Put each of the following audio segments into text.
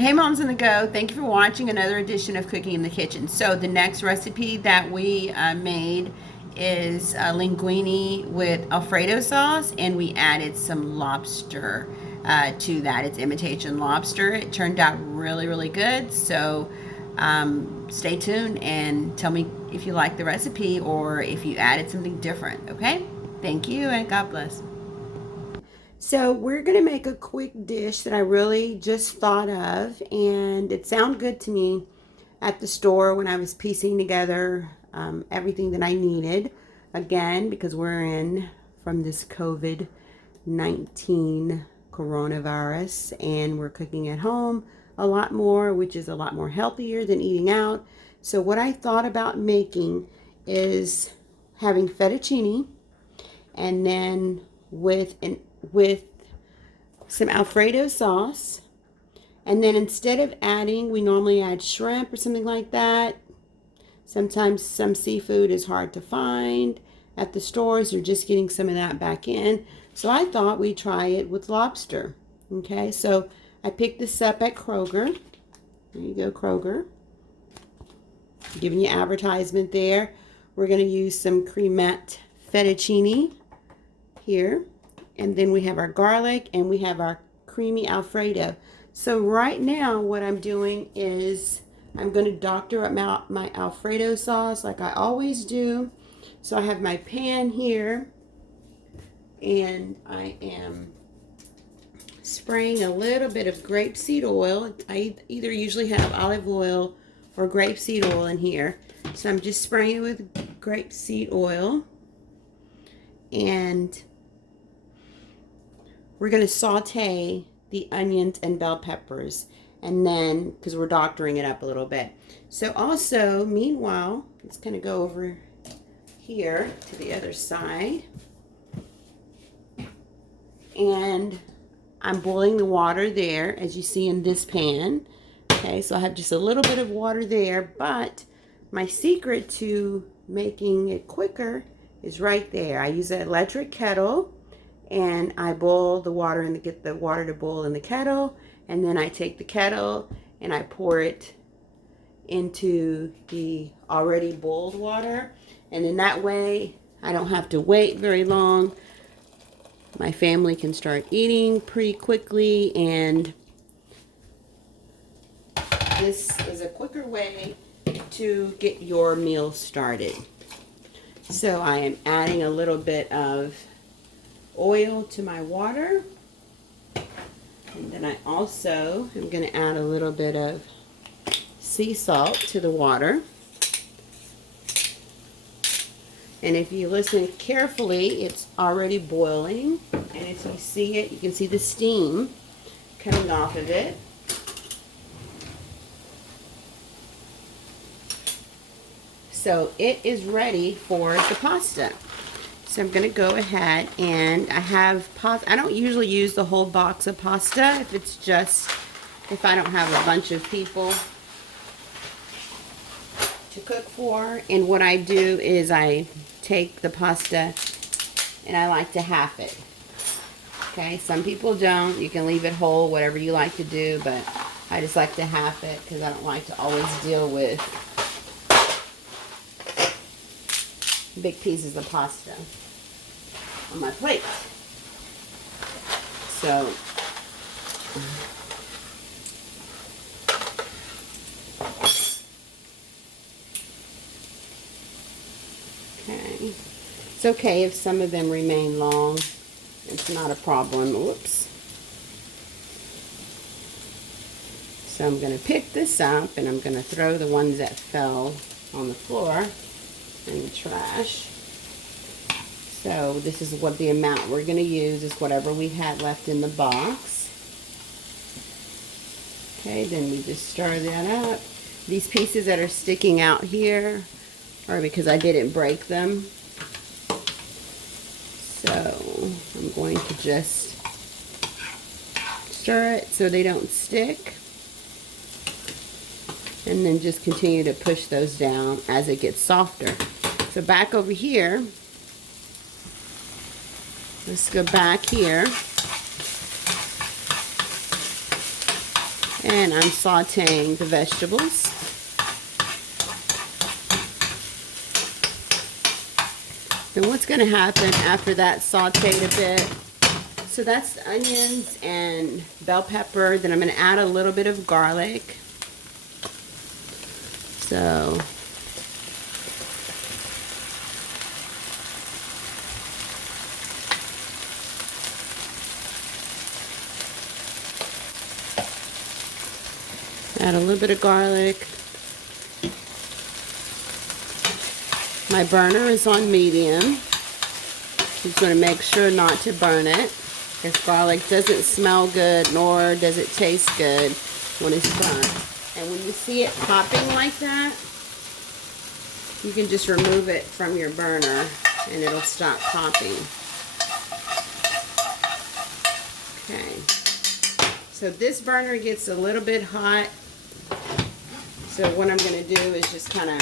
Hey moms on the go, thank you for watching another edition of Cooking in the Kitchen. So the next recipe that we made is linguine with Alfredo sauce, and we added some lobster to that. It's imitation lobster. It turned out really good. So stay tuned and tell me if you like the recipe or if you added something different, okay? Thank you and God bless. So we're going to make a quick dish that I really just thought of, and it sounded good to me at the store when I was piecing together everything that I needed. Again, because we're in from this COVID-19 coronavirus, and we're cooking at home a lot more, which is a lot more healthier than eating out. So what I thought about making is having fettuccine, and then with some Alfredo sauce, and then instead of adding, we normally add shrimp or something like that. Sometimes some seafood is hard to find at the stores, or just getting some of that back in. So I thought we'd try it with lobster. Okay, so I picked this up at Kroger. There you go, Kroger. Giving you advertisement there. We're going to use some cremette fettuccine here. And then we have our garlic, and we have our creamy Alfredo. So right now what I'm doing is I'm going to doctor up my Alfredo sauce like I always do. So I have my pan here, and I am spraying a little bit of grapeseed oil. I either usually have olive oil or grapeseed oil in here. So I'm just spraying it with grapeseed oil, and we're going to saute the onions and bell peppers, and then, because we're doctoring it up a little bit. So also, meanwhile, let's kind of go over here to the other side. And I'm boiling the water there, as you see in this pan. Okay, so I have just a little bit of water there, but my secret to making it quicker is right there. I use an electric kettle, and I boil the water and get the water to boil in the kettle, and then I take the kettle and I pour it into the already boiled water, and in that way I don't have to wait very long. My family can start eating pretty quickly, and this is a quicker way to get your meal started. So I am adding a little bit of oil to my water, and then I also am going to add a little bit of sea salt to the water. And if you listen carefully, it's already boiling, and if you see it, you can see the steam coming off of it. So it is ready for the pasta. So I'm going to go ahead, and I have pasta. I don't usually use the whole box of pasta if I don't have a bunch of people to cook for. And what I do is I take the pasta and I like to half it. Okay, some people don't. You can leave it whole, whatever you like to do, but I just like to half it because I don't like to always deal with big pieces of pasta on my plate. So okay, it's okay if some of them remain long. It's not a problem. Whoops. So I'm going to pick this up, and I'm going to throw the ones that fell on the floor in the trash. So this is what the amount we're going to use is whatever we had left in the box. Okay, then we just stir that up. These pieces that are sticking out here are because I didn't break them. So I'm going to just stir it so they don't stick. And then just continue to push those down as it gets softer. So back over here, let's go back here. And I'm sauteing the vegetables. And what's going to happen after that sauteed a bit, so that's the onions and bell pepper. Then I'm going to add a little bit of garlic. So add a little bit of garlic. My burner is on medium. Just going to make sure not to burn it, because garlic doesn't smell good, nor does it taste good when it's burnt. And when you see it popping like that, you can just remove it from your burner and it'll stop popping. Okay. So this burner gets a little bit hot. So what I'm going to do is just kind of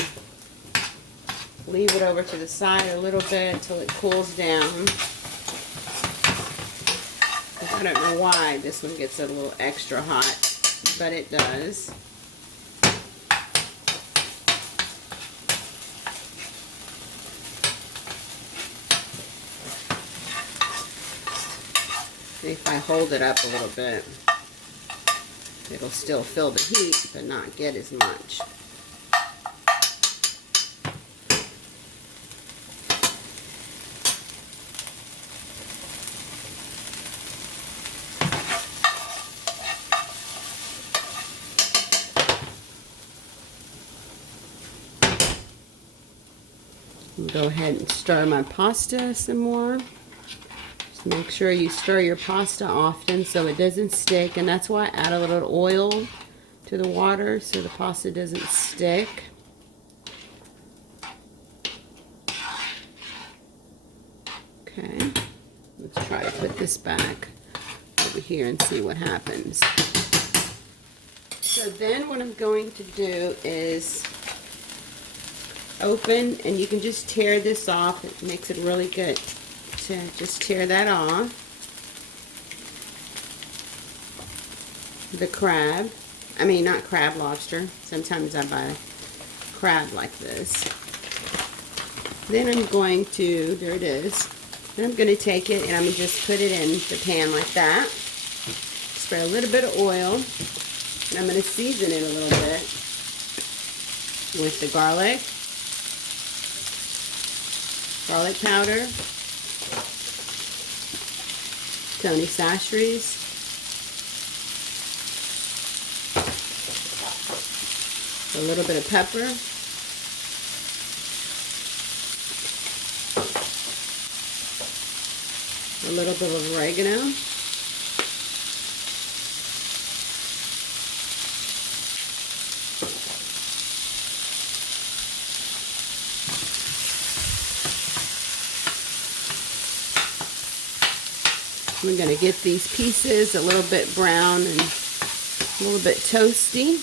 leave it over to the side a little bit until it cools down. I don't know why this one gets a little extra hot, but it does. If I hold it up a little bit, it'll still feel the heat, but not get as much. Go ahead and stir my pasta some more. Just make sure you stir your pasta often so it doesn't stick, and that's why I add a little oil to the water so the pasta doesn't stick. Okay, let's try to put this back over here and see what happens. So then what I'm going to do is open, and you can just tear this off. It makes it really good to just tear that off. The crab, I mean not crab, lobster. Sometimes I buy crab like this. Then I'm going to, there it is. Then I'm going to take it and I'm going to just put it in the pan like that. Spray a little bit of oil, and I'm going to season it a little bit with the garlic powder, Tony Chachere's, a little bit of pepper, a little bit of oregano, I'm going to get these pieces a little bit brown and a little bit toasty.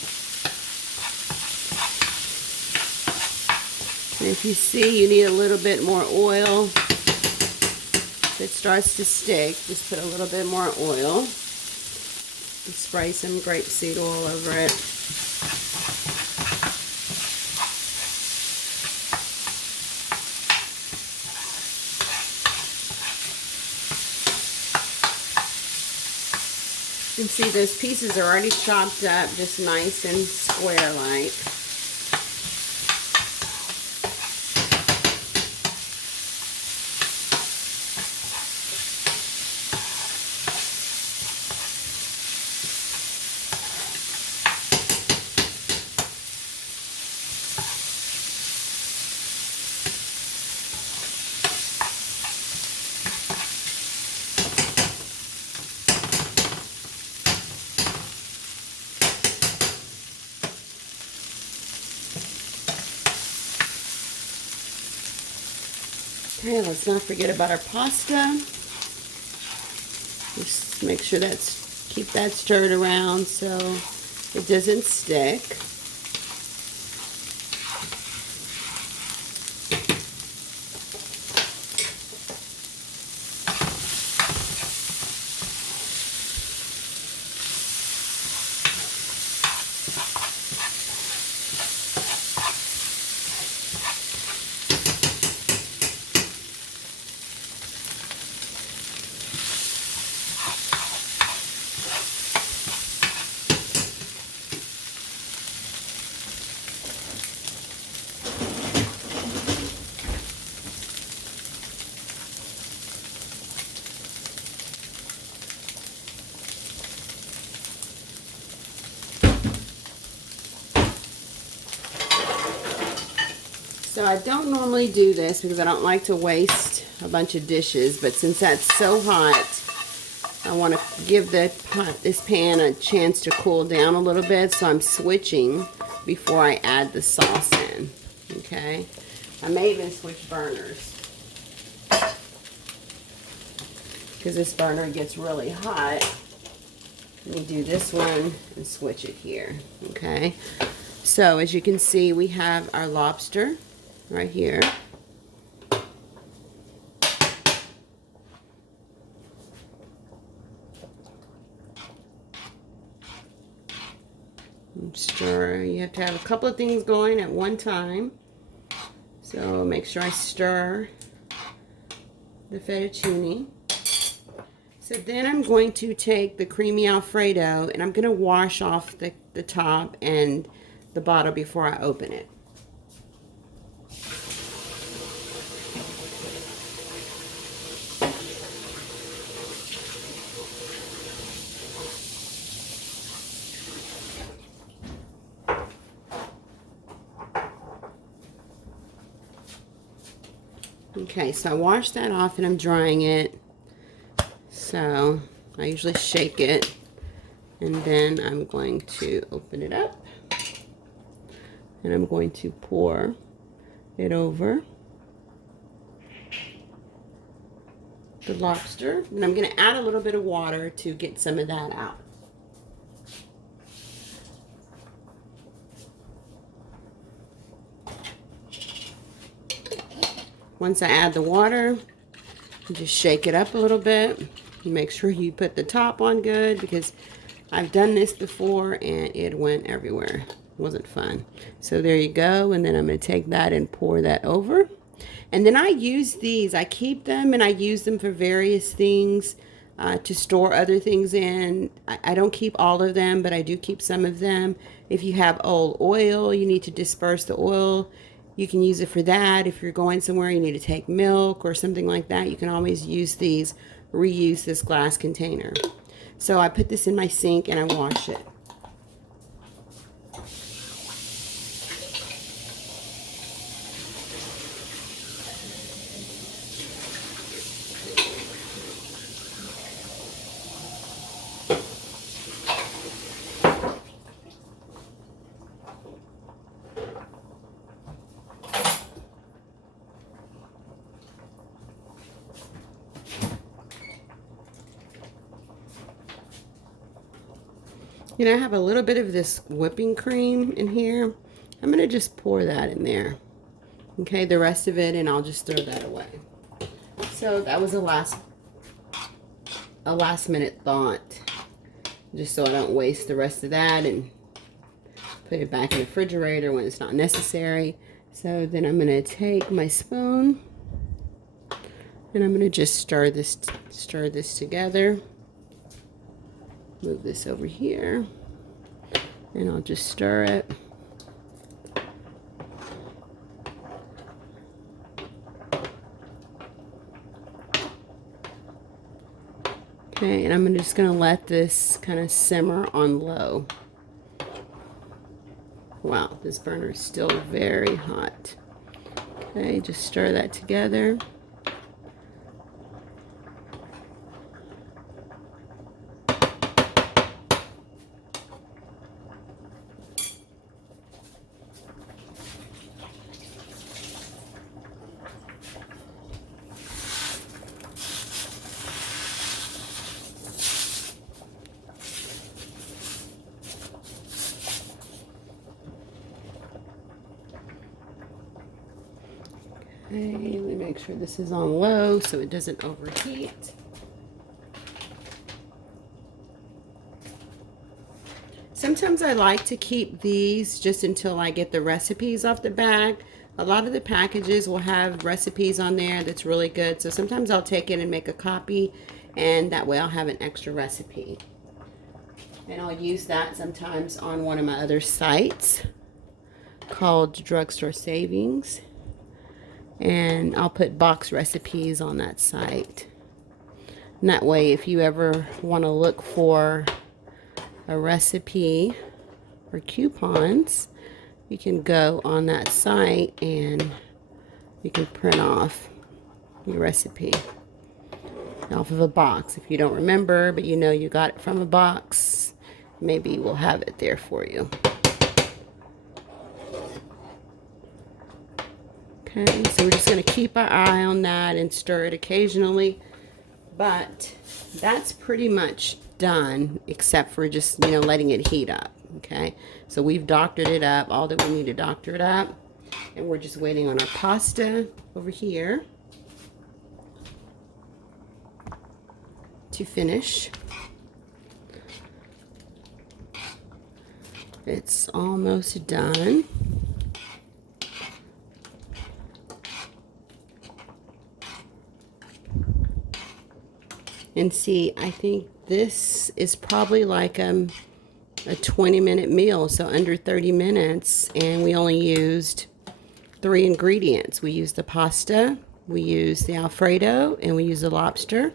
And if you see you need a little bit more oil, if it starts to stick, just put a little bit more oil. And spray some grapeseed oil over it. You can see those pieces are already chopped up, just nice and square-like. Okay, let's not forget about our pasta. Just make sure keep that stirred around so it doesn't stick. So I don't normally do this because I don't like to waste a bunch of dishes, but since that's so hot, I want to give this pan a chance to cool down a little bit, so I'm switching before I add the sauce in. Okay, I may even switch burners because this burner gets really hot. Let me do this one and switch it here. Okay, so as you can see, we have our lobster right here. Stir. You have to have a couple of things going at one time. So make sure I stir the fettuccine. So then I'm going to take the creamy Alfredo and I'm going to wash off the top and the bottom before I open it. Okay, so I washed that off and I'm drying it. So I usually shake it and then I'm going to open it up and I'm going to pour it over the lobster, and I'm going to add a little bit of water to get some of that out. Once I add the water, you just shake it up a little bit. You make sure you put the top on good because I've done this before and it went everywhere. It wasn't fun. So there you go, and then I'm going to take that and pour that over. And then I use these. I keep them and I use them for various things, to store other things in. I don't keep all of them, but I do keep some of them. If you have old oil, you need to disperse the oil. You can use it for that. If you're going somewhere, you need to take milk or something like that, you can always use these, reuse this glass container. So I put this in my sink and I wash it. You know, I have a little bit of this whipping cream in here. I'm going to just pour that in there. Okay, the rest of it, and I'll just throw that away. So that was a last minute thought. Just so I don't waste the rest of that and put it back in the refrigerator when it's not necessary. So then I'm going to take my spoon and I'm going to just stir this together. Move this over here and I'll just stir it. Okay, and I'm just going to let this kind of simmer on low. Wow, this burner is still very hot. Okay, just stir that together. Okay, let me make sure this is on low so it doesn't overheat. Sometimes I like to keep these just until I get the recipes off the bag. A lot of the packages will have recipes on there that's really good. So sometimes I'll take it and make a copy, and that way I'll have an extra recipe. And I'll use that sometimes on one of my other sites called Drugstore Savings. And I'll put box recipes on that site. And that way, if you ever want to look for a recipe or coupons, you can go on that site and you can print off your recipe off of a box. If you don't remember, but you know you got it from a box, maybe we'll have it there for you. Okay, so we're just going to keep our eye on that and stir it occasionally. But that's pretty much done, except for just, you know, letting it heat up. Okay, so we've doctored it up, all that we need to doctor it up. And we're just waiting on our pasta over here to finish. It's almost done. And see, I think this is probably like a 20-minute meal, so under 30 minutes, and we only used 3 ingredients. We used the pasta, we used the Alfredo, and we used the lobster,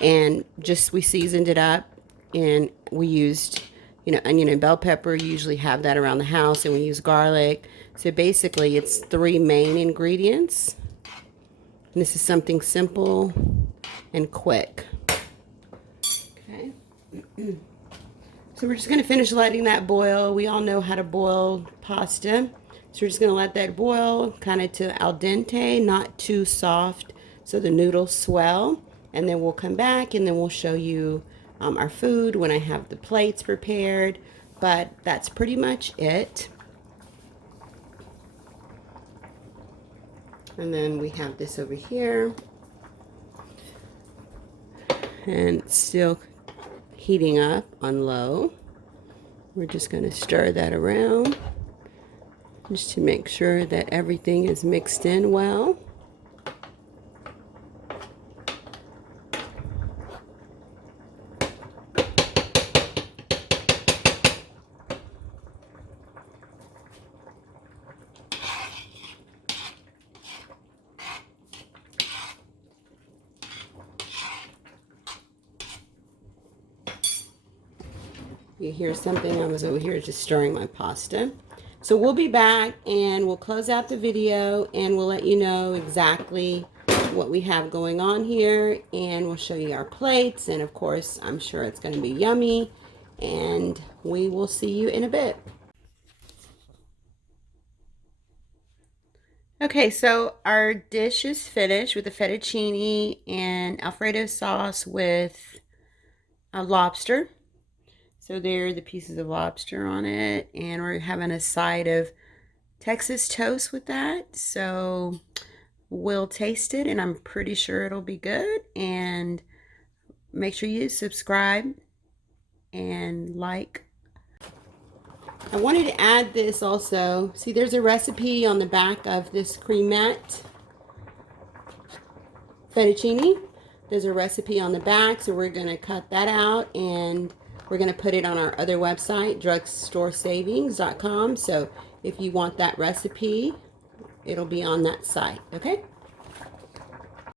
and just we seasoned it up, and we used, you know, onion and bell pepper. You usually have that around the house, and we use garlic. So basically it's 3 main ingredients, and this is something simple and quick. Okay. So we're just going to finish letting that boil. We all know how to boil pasta. So we're just going to let that boil kind of to al dente, not too soft, so the noodles swell. And then we'll come back and then we'll show you our food when I have the plates prepared. But that's pretty much it. And then we have this over here. And it's still heating up on low. We're just going to stir that around just to make sure that everything is mixed in well. You hear something, I was over here just stirring my pasta. So we'll be back and we'll close out the video and we'll let you know exactly what we have going on here, and we'll show you our plates, and of course I'm sure it's going to be yummy, and we will see you in a bit. Okay, so our dish is finished with the fettuccine and Alfredo sauce with a lobster. So there are the pieces of lobster on it, and we're having a side of Texas toast with that. So we'll taste it, and I'm pretty sure it'll be good. And make sure you subscribe and like. I wanted to add this also. See, there's a recipe on the back of this cremette fettuccine. There's a recipe on the back, so we're going to cut that out, and we're going to put it on our other website, drugstoresavings.com. So if you want that recipe, it'll be on that site, okay?